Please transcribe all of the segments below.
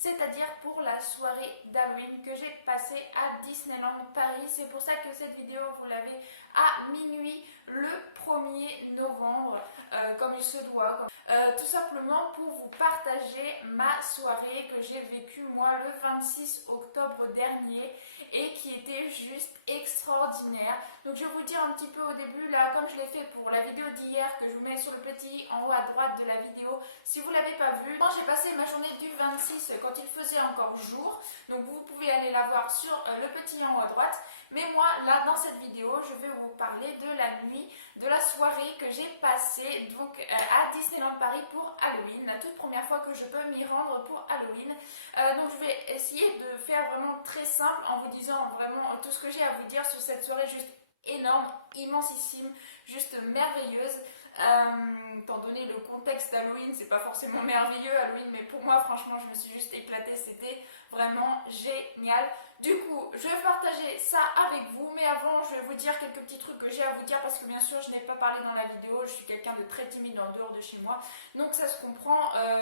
c'est-à-dire pour la soirée d'Halloween que j'ai passée à Disneyland Paris. C'est pour ça que cette vidéo, vous l'avez à minuit le 1er novembre, comme il se doit. Tout simplement pour vous partager ma soirée que j'ai vécue moi le 26 octobre dernier et qui était juste extraordinaire. Donc je vais vous dire un petit peu au début, là, comme je l'ai fait pour la vidéo d'hier, que je vous mets sur le petit en haut à droite de la vidéo, si vous ne l'avez pas vu. Moi j'ai passé ma journée du 26 quand il faisait encore jour, donc vous pouvez aller la voir sur le petit en haut à droite. Mais moi, là, dans cette vidéo, je vais vous parler de la nuit, de la soirée que j'ai passée donc, à Disneyland Paris pour Halloween, la toute première fois que je peux m'y rendre pour Halloween. Donc je vais essayer de faire vraiment très simple en vous disant vraiment tout ce que j'ai à vous dire sur cette soirée juste énorme, immensissime, juste merveilleuse. Étant donné le contexte d'Halloween, c'est pas forcément merveilleux Halloween, mais pour moi franchement je me suis juste éclatée, c'était vraiment génial. Du coup, je vais partager ça avec vous, mais avant je vais vous dire quelques petits trucs que j'ai à vous dire parce que bien sûr je n'ai pas parlé dans la vidéo, je suis quelqu'un de très timide en dehors de chez moi, donc ça se comprend.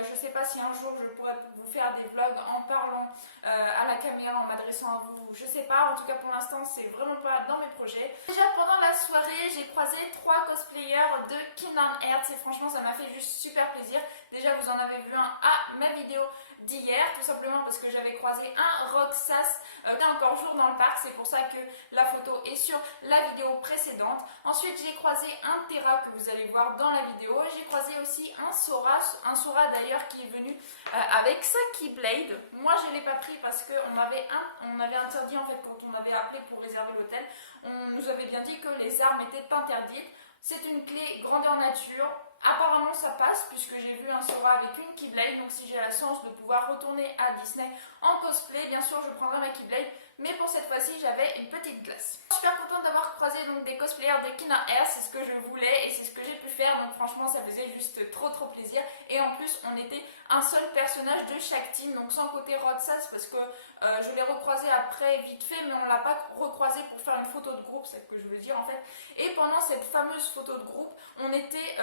Je sais pas si un jour je pourrais vous faire des vlogs en parlant à la caméra, en m'adressant à vous, je sais pas, en tout cas pour l'instant c'est vraiment pas dans mes projets. Déjà pendant la soirée, j'ai croisé 3 cosplayers de Kingdom Hearts et franchement ça m'a fait juste super plaisir. Déjà vous en avez vu un à ma vidéo d'hier, tout simplement parce que j'avais croisé un Roxas qui est encore jour dans le parc, c'est pour ça que la photo est sur la vidéo précédente. Ensuite j'ai croisé un Terra que vous allez voir dans la vidéo, j'ai croisé aussi un Sora d'ailleurs qui est venu avec sa Keyblade. Moi je ne l'ai pas pris parce qu'on m'avait interdit en fait quand on avait appelé pour réserver l'hôtel, on nous avait bien dit que les armes étaient interdites. C'est une clé grandeur nature. Apparemment ça passe puisque j'ai vu un Sora avec une Keyblade, donc si j'ai la chance de pouvoir retourner à Disney en cosplay, bien sûr je prendrai ma Keyblade, mais pour cette fois-ci j'avais une petite glace. Je suis super contente d'avoir croisé donc des cosplayers de Kingdom Hearts, c'est ce que je voulais et c'est ce que j'ai pu faire, donc franchement ça faisait juste trop plaisir. Et en plus on était un seul personnage de chaque team, donc sans côté Roxas parce que je l'ai recroisé après vite fait, mais on ne l'a pas recroisé pour faire une photo de groupe, c'est ce que je veux dire en fait. Et pendant cette fameuse photo de groupe, on était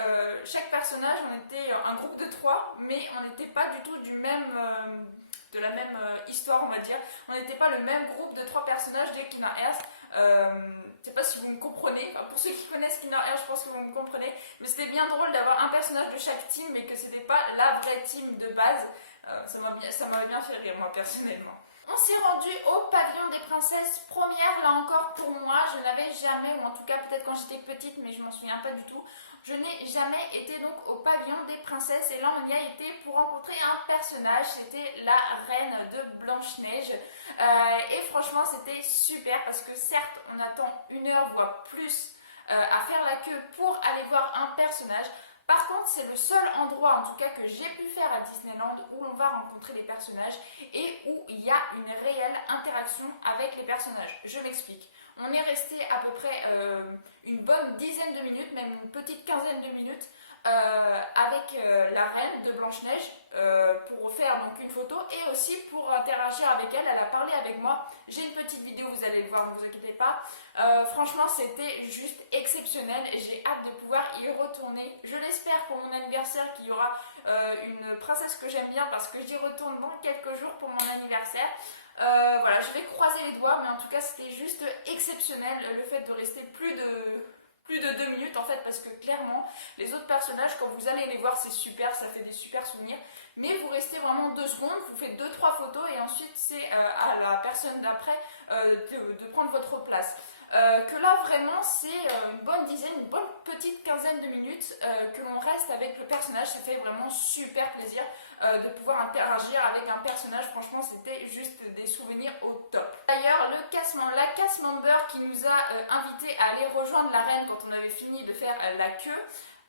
chaque personnage, on était un groupe de 3, mais on n'était pas du tout de la même histoire, on va dire. On n'était pas le même groupe de 3 personnages de Kingdom Hearts. Je sais pas si vous me comprenez, enfin, pour ceux qui connaissent Kingdom Hearts, je pense que vous me comprenez, mais c'était bien drôle d'avoir un personnage de chaque team, mais que c'était pas la vraie team de base. Ça m'avait bien fait rire, moi, personnellement. On s'est rendu au pavillon des princesses, première là encore pour moi, je n'avais jamais, ou en tout cas peut-être quand j'étais petite, mais je m'en souviens pas du tout, je n'ai jamais été donc au pavillon des princesses et là on y a été pour rencontrer un personnage, c'était la reine de Blanche-Neige et franchement c'était super parce que certes on attend 1 heure voire plus à faire la queue pour aller voir un personnage. Par contre, c'est le seul endroit, en tout cas, que j'ai pu faire à Disneyland où on va rencontrer les personnages et où il y a une réelle interaction avec les personnages. Je m'explique. On est resté à peu près une bonne dizaine de minutes, même une petite quinzaine de minutes, avec la reine de Blanche-Neige pour faire donc une photo et aussi pour interagir avec elle. Elle a parlé avec moi. J'ai une petite vidéo, vous allez le voir, ne vous inquiétez pas. Franchement, c'était juste exceptionnel et j'ai hâte de pouvoir y retourner. Je l'espère pour mon anniversaire qu'il y aura une princesse que j'aime bien parce que j'y retourne dans quelques jours pour mon anniversaire. Voilà, je vais croiser les doigts, mais en tout cas, c'était juste exceptionnel le fait de rester plus de 2 minutes en fait, parce que clairement les autres personnages quand vous allez les voir c'est super, ça fait des super souvenirs, mais vous restez vraiment 2 secondes, vous faites 2-3 photos et ensuite c'est à la personne d'après de prendre votre place. Que là vraiment c'est une bonne dizaine, une bonne petite quinzaine de minutes que l'on reste avec le personnage, ça fait vraiment super plaisir de pouvoir interagir avec un personnage, franchement c'était juste des souvenirs au top. D'ailleurs la cast member qui nous a invités à aller rejoindre la reine quand on avait fini de faire la queue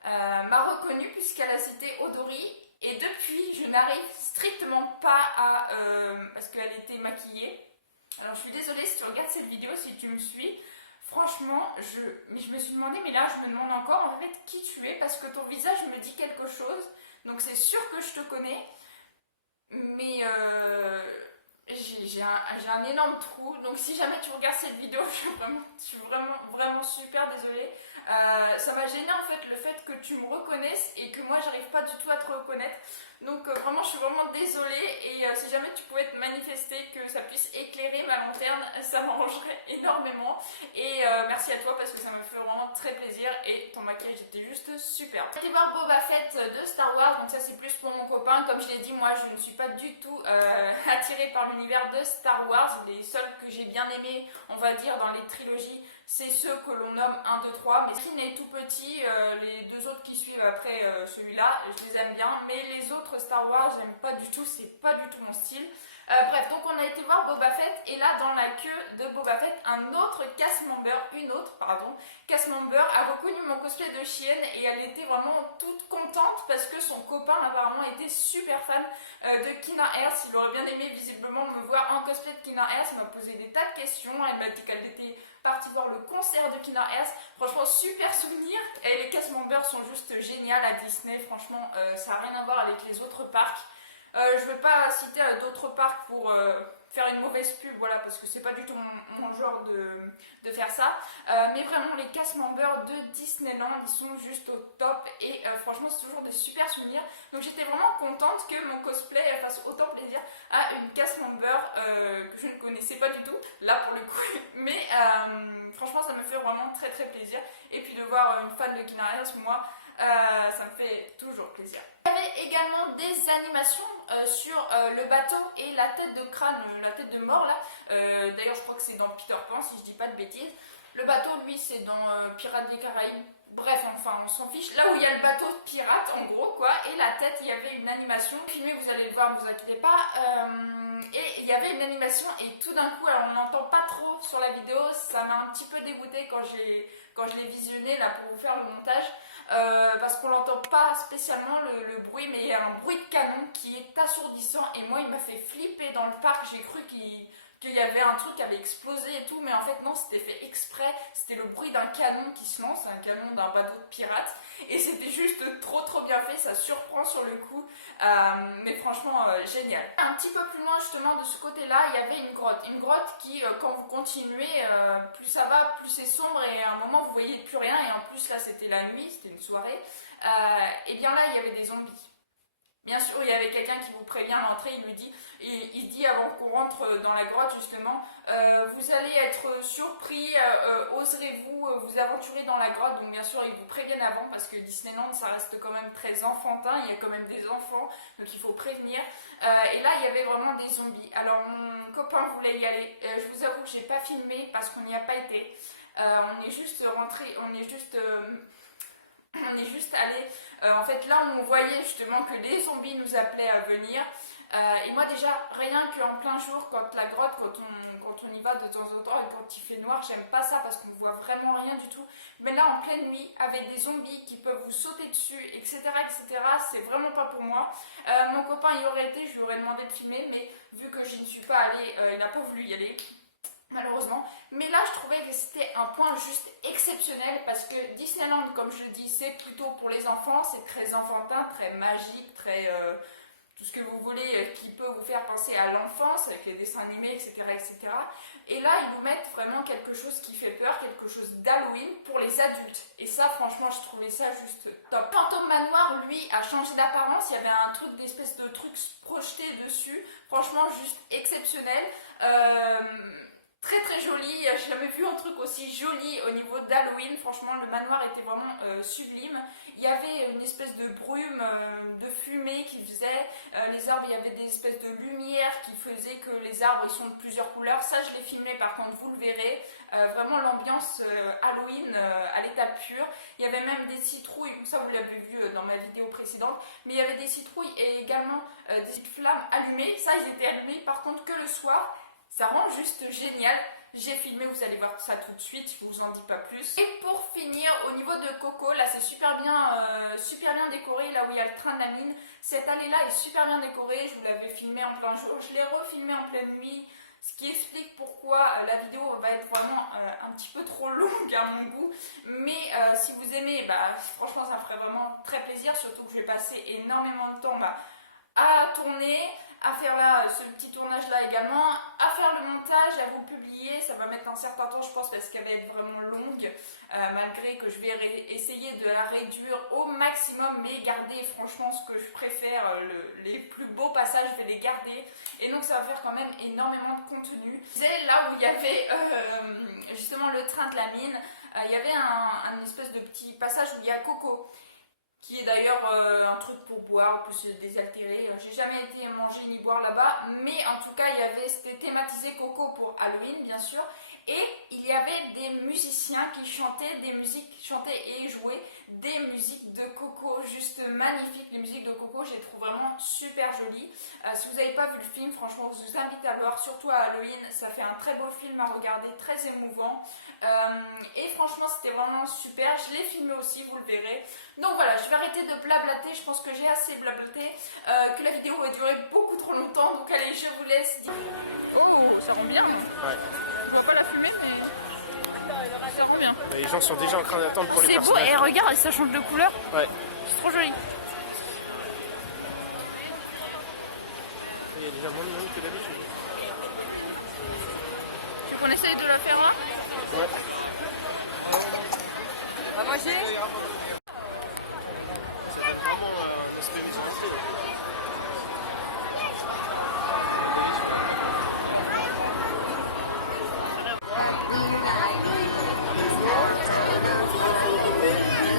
m'a reconnue puisqu'elle a cité Odori et depuis je n'arrive strictement pas à parce qu'elle était maquillée. Alors je suis désolée si tu regardes cette vidéo, si tu me suis, franchement, je me suis demandé, mais là je me demande encore en fait qui tu es parce que ton visage me dit quelque chose, donc c'est sûr que je te connais, mais j'ai j'ai un énorme trou, donc si jamais tu regardes cette vidéo, je suis vraiment super désolée. Ça m'a gêné en fait le fait que tu me reconnaisses et que moi j'arrive pas du tout à te reconnaître. Donc vraiment je suis vraiment désolée et si jamais tu pouvais te manifester, que ça puisse éclairer ma lanterne, ça m'arrangerait énormément. Et merci à toi parce que ça me fait vraiment très plaisir et ton maquillage était juste super. J'ai été voir Boba Fett de Star Wars, donc ça c'est plus pour mon copain. Comme je l'ai dit, moi je ne suis pas du tout attirée par l'univers de Star Wars. Les seuls que j'ai bien aimés, on va dire dans les trilogies, c'est ceux que l'on nomme 1, 2, 3. Mais Anakin est tout petit, les deux autres qui suivent après celui-là, je les aime bien. Mais les autres Star Wars, j'aime pas du tout, c'est pas du tout mon style. Bref, donc on a été voir Boba Fett et là dans la queue de Boba Fett, une autre cast member a reconnu mon cosplay de chienne et elle était vraiment toute contente parce que son copain apparemment était super fan de Kina Herz. Il aurait bien aimé visiblement me voir en cosplay de Kina Herz, il m'a posé des tas de questions, elle m'a dit qu'elle était partie voir le concert de Kina Herz. Franchement super souvenir et les cast members sont juste géniales à Disney, franchement ça n'a rien à voir avec les autres parcs. Je ne vais pas citer d'autres parcs pour faire une mauvaise pub, voilà, parce que c'est pas du tout mon genre de faire ça. Mais vraiment, les cast members de Disneyland, ils sont juste au top et franchement, c'est toujours des super souvenirs. Donc j'étais vraiment contente que mon cosplay fasse autant plaisir à une cast member que je ne connaissais pas du tout, là pour le coup. Mais franchement, ça me fait vraiment très plaisir. Et puis de voir une fan de Kina Herz, moi, ça me fait toujours plaisir. Il y avait également des animations sur le bateau et la tête de crâne, la tête de mort là. D'ailleurs je crois que c'est dans Peter Pan si je dis pas de bêtises. Le bateau lui c'est dans Pirates des Caraïbes. Bref, enfin on s'en fiche. Là où il y a le bateau de pirate en gros quoi, et la tête il y avait une animation. Filmée, vous allez le voir, ne vous inquiétez pas. Et il y avait une animation et tout d'un coup, alors on n'entend pas trop sur la vidéo, ça m'a un petit peu dégoûté quand je l'ai visionné là pour vous faire le montage. Parce qu'on n'entend pas spécialement le bruit, mais il y a un bruit de canon qui est assourdissant et moi il m'a fait flipper dans le parc. J'ai cru qu'il y avait un truc qui avait explosé et tout, mais en fait non, c'était fait exprès. C'était le bruit d'un canon qui se lance, un canon d'un bateau de pirates, et c'était juste trop bien fait, ça surprend sur le coup, mais franchement génial. Un petit peu plus loin justement de ce côté là, il y avait une grotte qui quand vous continuez, plus ça va, plus c'est sombre et à un moment vous voyez plus rien, et en plus là c'était la nuit, c'était une soirée, et bien là il y avait des zombies. Bien sûr, il y avait quelqu'un qui vous prévient à l'entrée, il dit avant qu'on rentre dans la grotte justement, vous allez être surpris, oserez-vous vous aventurer dans la grotte. Donc bien sûr, ils vous préviennent avant parce que Disneyland, ça reste quand même très enfantin, il y a quand même des enfants, donc il faut prévenir. Et là, il y avait vraiment des zombies. Alors mon copain voulait y aller, je vous avoue que j'ai pas filmé parce qu'on n'y a pas été. On est juste rentré, on est juste allé, en fait là on voyait justement que les zombies nous appelaient à venir, et moi déjà rien qu'en plein jour, quand la grotte, quand on y va de temps en temps et quand il fait noir, j'aime pas ça parce qu'on voit vraiment rien du tout. Mais là en pleine nuit avec des zombies qui peuvent vous sauter dessus, etc., c'est vraiment pas pour moi. Mon copain y aurait été, je lui aurais demandé de filmer, mais vu que je n'y suis pas allée, il n'a pas voulu y aller malheureusement. Mais là je trouvais que c'était un point juste exceptionnel parce que Disneyland, comme je le dis, c'est plutôt pour les enfants, c'est très enfantin, très magique, très tout ce que vous voulez qui peut vous faire penser à l'enfance avec les dessins animés, etc. Et là ils vous mettent vraiment quelque chose qui fait peur, quelque chose d'Halloween pour les adultes, et ça franchement je trouvais ça juste top. Phantom Manoir lui a changé d'apparence, il y avait un truc, d'espèce de truc projeté dessus, franchement juste exceptionnel. Très joli, j'ai jamais vu un truc aussi joli au niveau d'Halloween, franchement le manoir était vraiment sublime. Il y avait une espèce de brume, de fumée qui faisait, les arbres, il y avait des espèces de lumière qui faisaient que les arbres ils sont de plusieurs couleurs, ça je l'ai filmé par contre, vous le verrez, vraiment l'ambiance Halloween à l'état pur. Il y avait même des citrouilles, comme ça vous l'avez vu dans ma vidéo précédente, mais il y avait des citrouilles et également des flammes allumées, ça ils étaient allumés par contre que le soir. Ça rend juste génial. J'ai filmé, vous allez voir ça tout de suite, je vous en dis pas plus. Et pour finir, au niveau de Coco, là c'est super bien décoré, là où il y a le train de la mine. Cette allée là est super bien décorée, je vous l'avais filmé en plein jour, je l'ai refilmé en pleine nuit. Ce qui explique pourquoi la vidéo va être vraiment un petit peu trop longue à mon goût. Mais si vous aimez, franchement ça me ferait vraiment très plaisir, surtout que je vais passer énormément de temps à tourner, à faire là ce petit tournage là également, à faire le montage, à vous publier. Ça va mettre un certain temps, je pense, parce qu'elle va être vraiment longue. Malgré que je vais essayer de la réduire au maximum, mais garder franchement ce que je préfère, les plus beaux passages, je vais les garder. Et donc ça va faire quand même énormément de contenu. C'est là où il y avait justement le train de la mine. Il y avait un espèce de petit passage où il y a Coco, qui est d'ailleurs un truc pour boire, pour se désaltérer. J'ai jamais été manger ni boire là-bas, mais en tout cas c'était thématisé Coco pour Halloween bien sûr. Et il y avait des musiciens qui chantaient et jouaient des musiques de Coco, juste magnifiques. Les musiques de Coco, je les trouve vraiment super jolies. Si vous n'avez pas vu le film, franchement, je vous invite à le voir, surtout à Halloween. Ça fait un très beau film à regarder, très émouvant. Et franchement, c'était vraiment super. Je l'ai filmé aussi, vous le verrez. Donc voilà, je vais arrêter de blablater. Je pense que j'ai assez blablaté, que la vidéo va durer beaucoup trop longtemps. Donc allez, je vous laisse. Oh, ça rend bien. Ouais. Je vois pas la fumée, mais ça rend bien. Les gens sont déjà en train d'attendre pour les personnages. C'est beau, et regarde, ça change de couleur. Ouais. C'est trop joli. Il y a déjà moins de monde que d'habitude. Tu veux qu'on essaye de la faire là? Ouais. À moitié? Ça va être vraiment un aspect musical.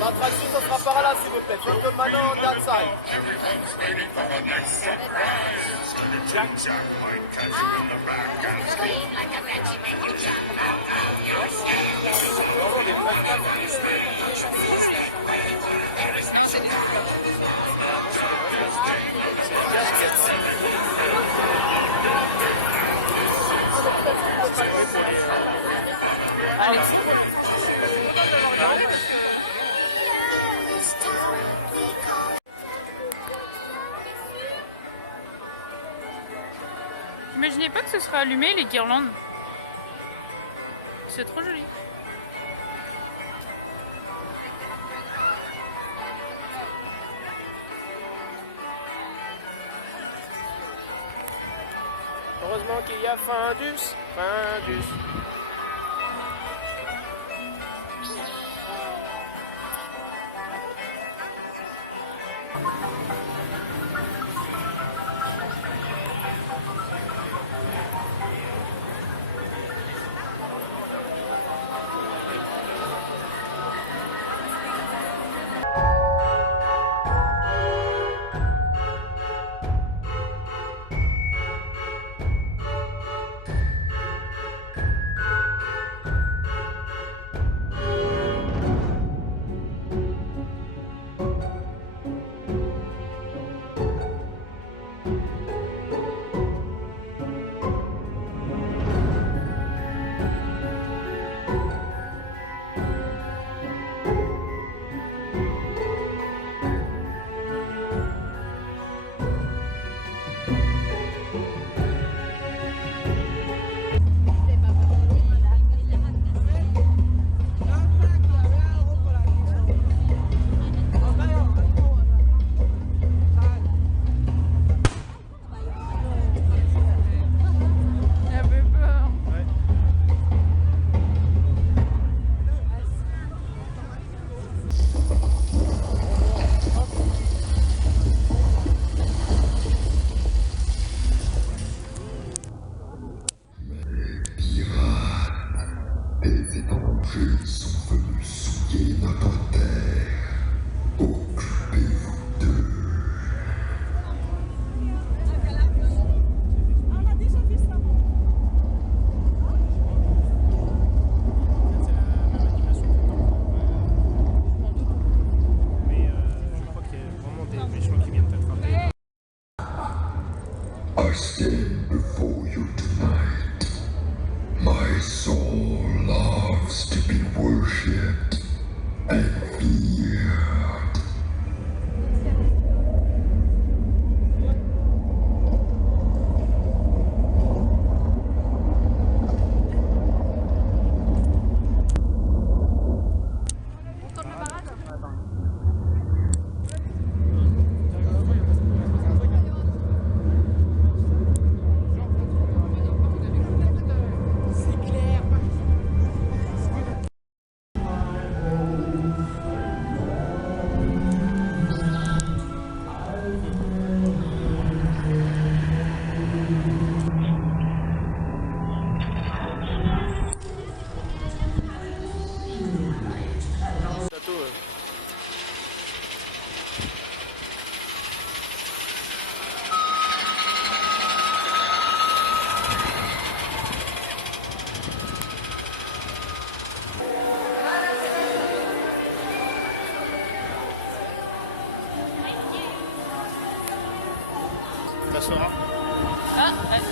L'attraction, ça sera par là, s'il vous plaît. Faites comme maintenant, that side. J'imaginais pas que ce serait allumé les guirlandes. C'est trop joli. Heureusement qu'il y a Findus. Findus. étrangers sont venus souiller notre terre. Occupez-vous d'eux. I stand before you tonight. My soul loves to be worshipped and feared. Château. Ça sera. Ah, ouais.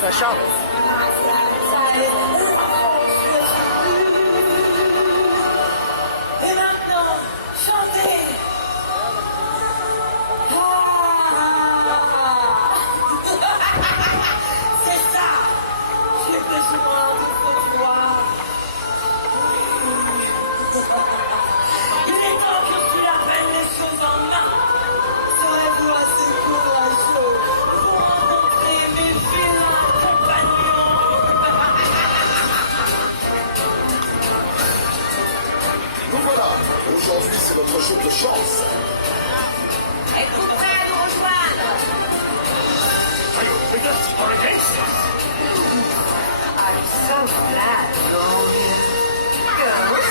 Ça chante. Et maintenant, chantez. C'est ça. J'ai besoin de te voir. Il est temps que tu appelles les choses en main. Serez-vous assez courageux pour rencontrer mes vilains compagnons? Nous voilà, aujourd'hui c'est notre jour de chance. Êtes-vous prêts à nous rejoindre? I'm so glad you're here. Girls?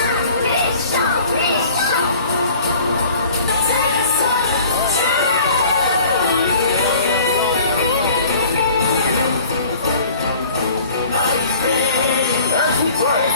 Êtes-vous prêts?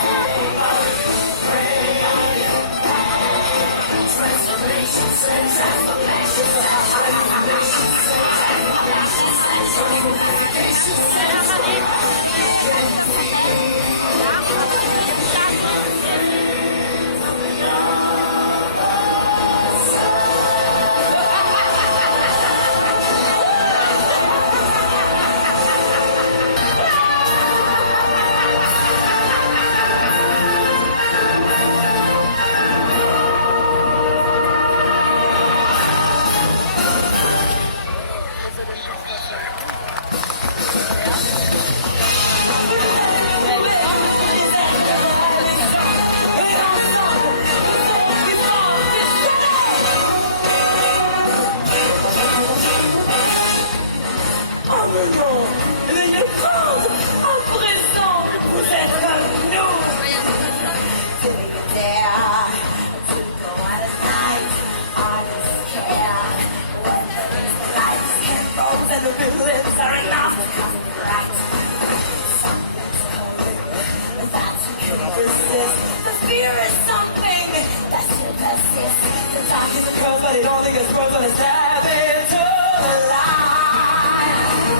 But it only gets worse when it's happened to the lie.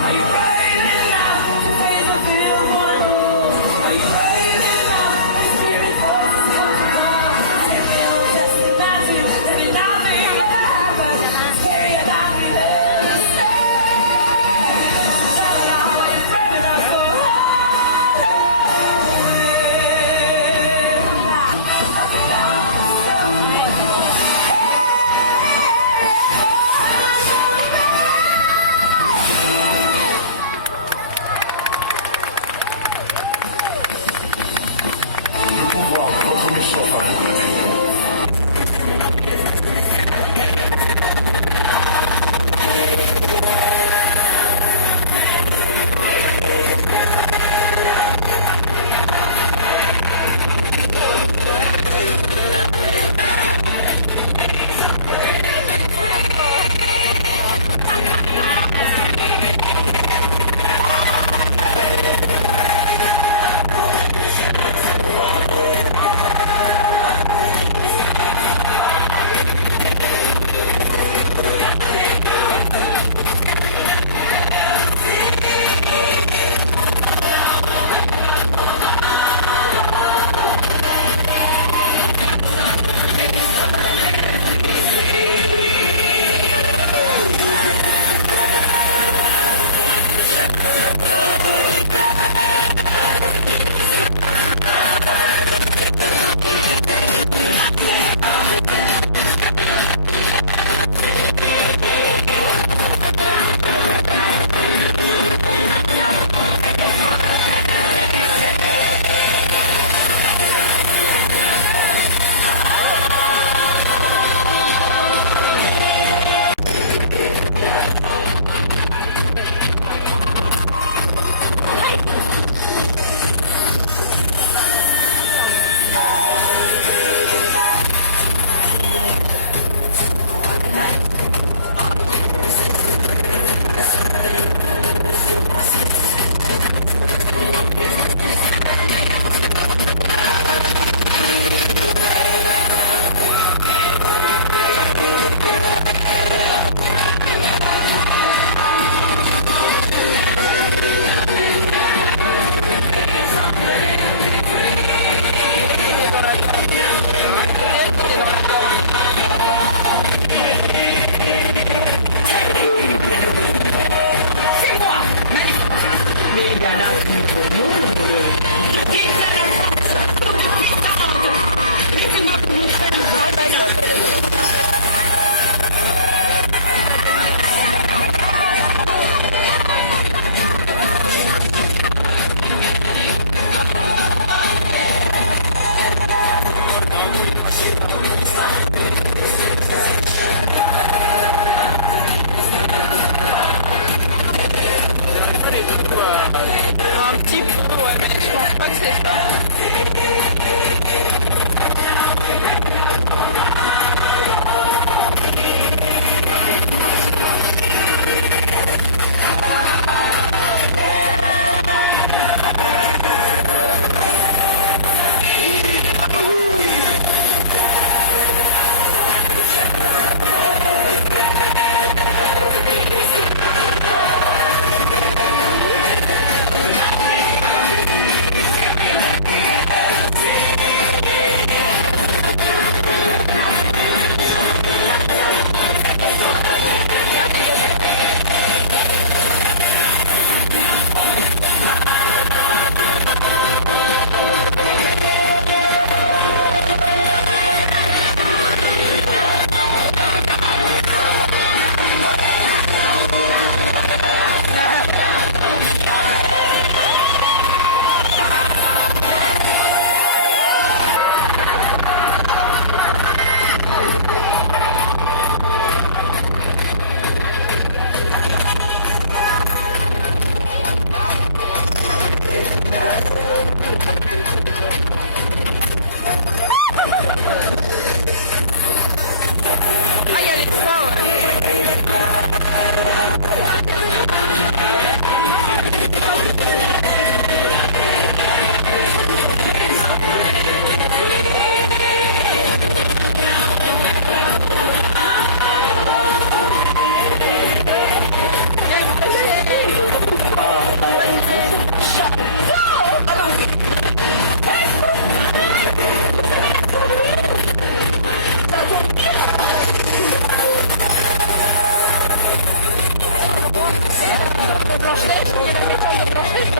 Are you ready now to face the field one more? Are you ready now to experience what's comfortable? I will just imagine that it nothing happens. I'm scary about me this. Tell me now why you're spreading us so hard.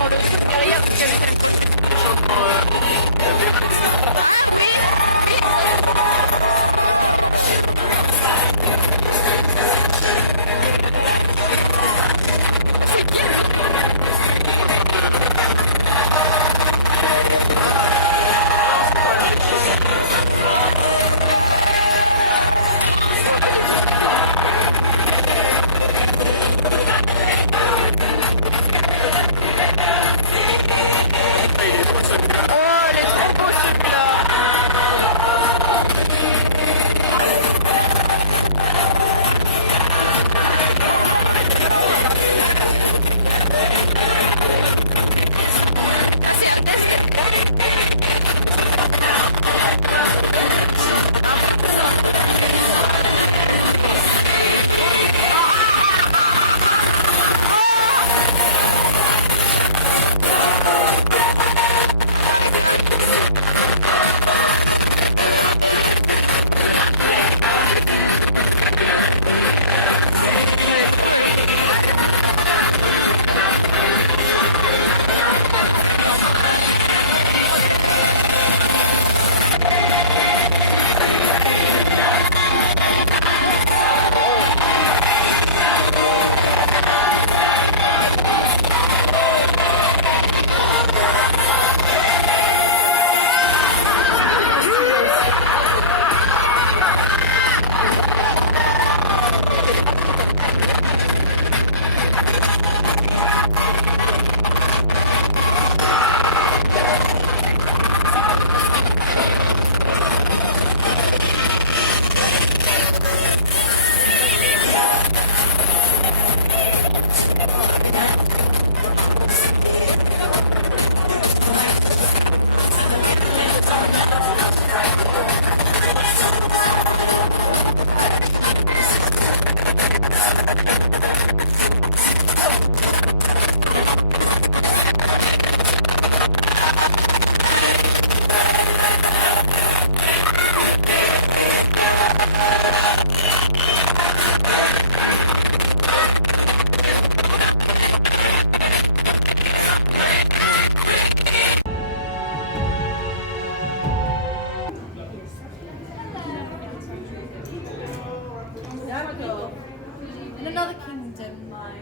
dans le truc derrière, vous avez In another kingdom lies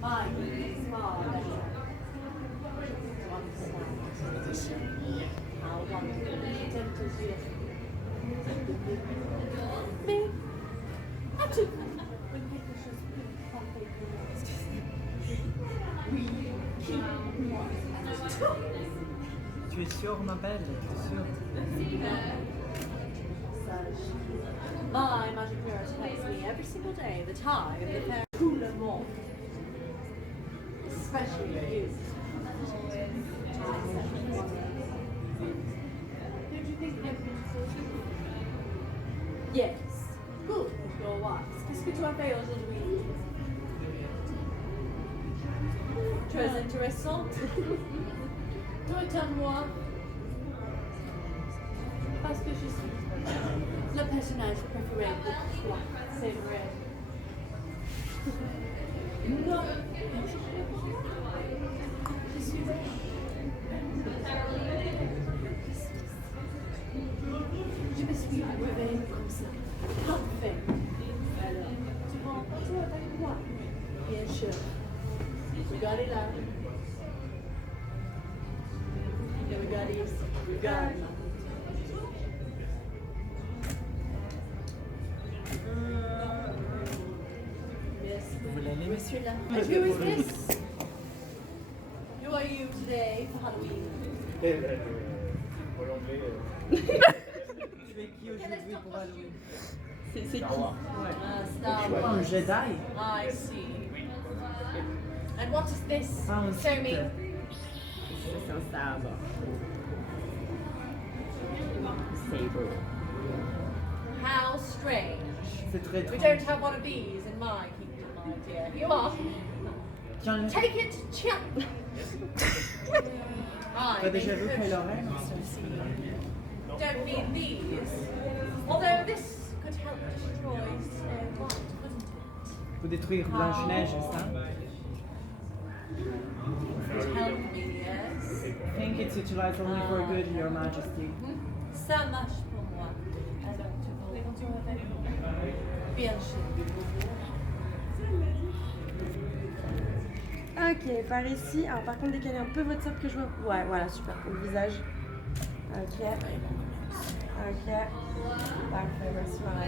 mine is far better. How wonderful tempers you. Me? I took when people should speak from paper. Oui, Tu es sûre, ma belle? Tu es sûre? My magic mirror tells me every single day the time the fair cooler more. Especially you. Don't you think everything's so simple? Yes. Good, you're wise. Qu'est-ce que tu as fait aujourd'hui? Très intéressant. Toi, étonne-moi. Parce que je suis le personnage préféré pour toi, c'est vrai. Non, je suis vrai. Je me suis réveillée comme ça. Parfait. Alors, tu prends un photo avec moi? Bien sûr. Regardez là. Et regardez ici. Regarde là. Vous l'allez, monsieur? And who is this? Who are you today for Halloween? Tu es qui aujourd'hui pour Halloween? C'est qui? Ouais. Star Un Wars. Jedi? I see. And what is this? Ah, un Show me. C'est un sabre. Sabre. How strange. C'est très We étrange. don't have one of these in my kingdom, my dear. You are. Tiens, Take it, champ. t'as déjà vu quelle oreille? Don't need these. Although this could help destroy Snow White, wouldn't it? Pour détruire Blanche-Neige, ça? Help me, yes. I think it's utilized only for good, Your Majesty. Ça marche pour moi. Alors, tu veux bien sûr. Ok, par ici. Alors par contre, décalez un peu votre sable que je vois. Ouais, voilà, super. Pour le visage. Ok. Ok. Parfait, merci, voilà.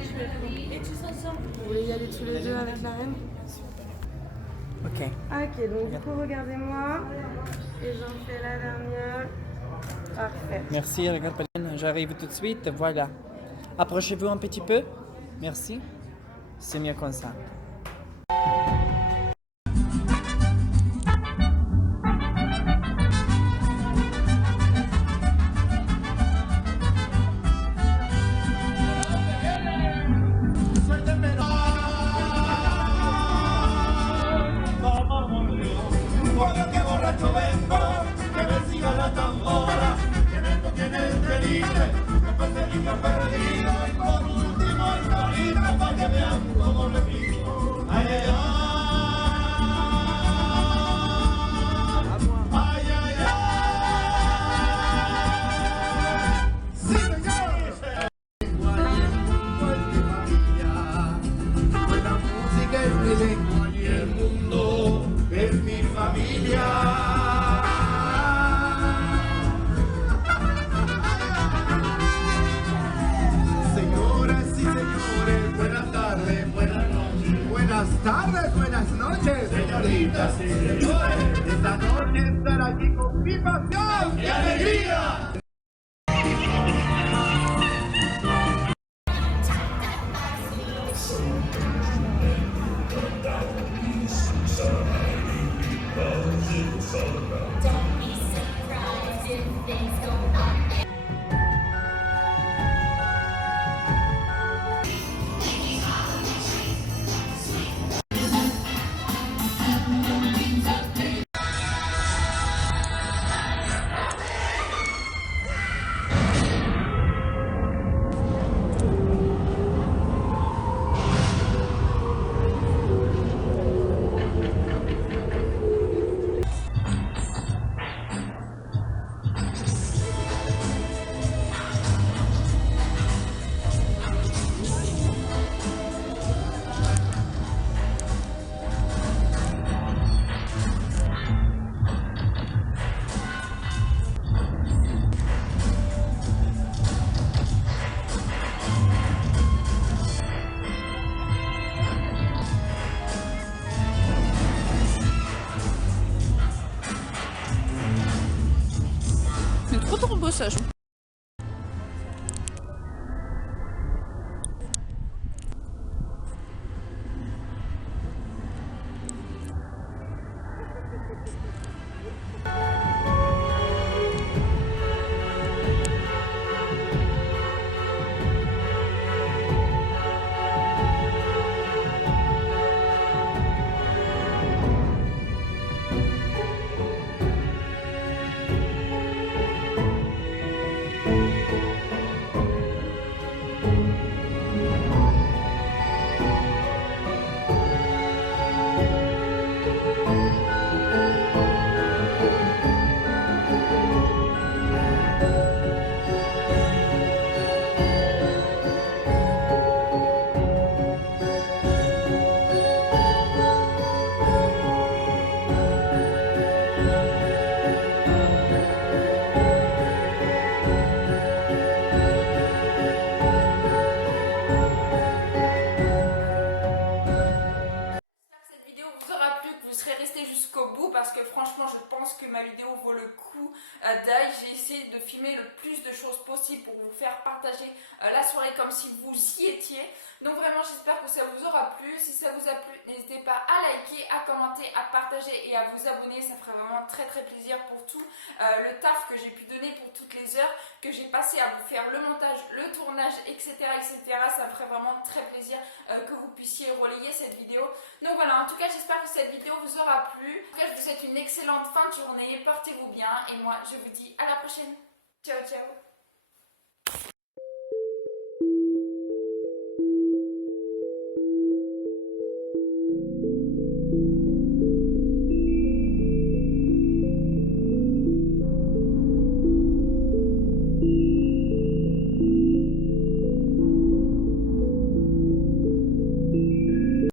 Et tu s'en sors. Vous voulez y aller tous les deux avec la reine? Ok. Ok, donc du coup, regardez-moi. Et j'en fais la dernière. Parfait. Merci, regarde Pauline, j'arrive tout de suite, voilà. Approchez-vous un petit peu. Merci. C'est mieux comme ça. Buenas noches, señoritas y señores. Esta noche estar aquí con mi pasión y alegría. C'est trop beau ça, je trouve. Parce que franchement je pense que ma vidéo vaut le coup d'œil. J'ai essayé de filmer le plus de choses possible pour vous faire partager la soirée comme si vous y étiez. Donc vraiment j'espère que ça vous aura plu. Si ça vous a plu, n'hésitez pas à liker, à commenter, à partager et à vous abonner. Ça ferait vraiment très plaisir pour tout le taf que j'ai pu donner, pour toutes les heures que j'ai passé à vous faire le montage, le tournage, etc. Ça me ferait vraiment très plaisir que vous puissiez relayer cette vidéo. Donc voilà, en tout cas j'espère que cette vidéo vous aura plu. En tout cas je vous souhaite une excellente fin de journée, portez-vous bien et moi je vous dis à la prochaine. Ciao ciao.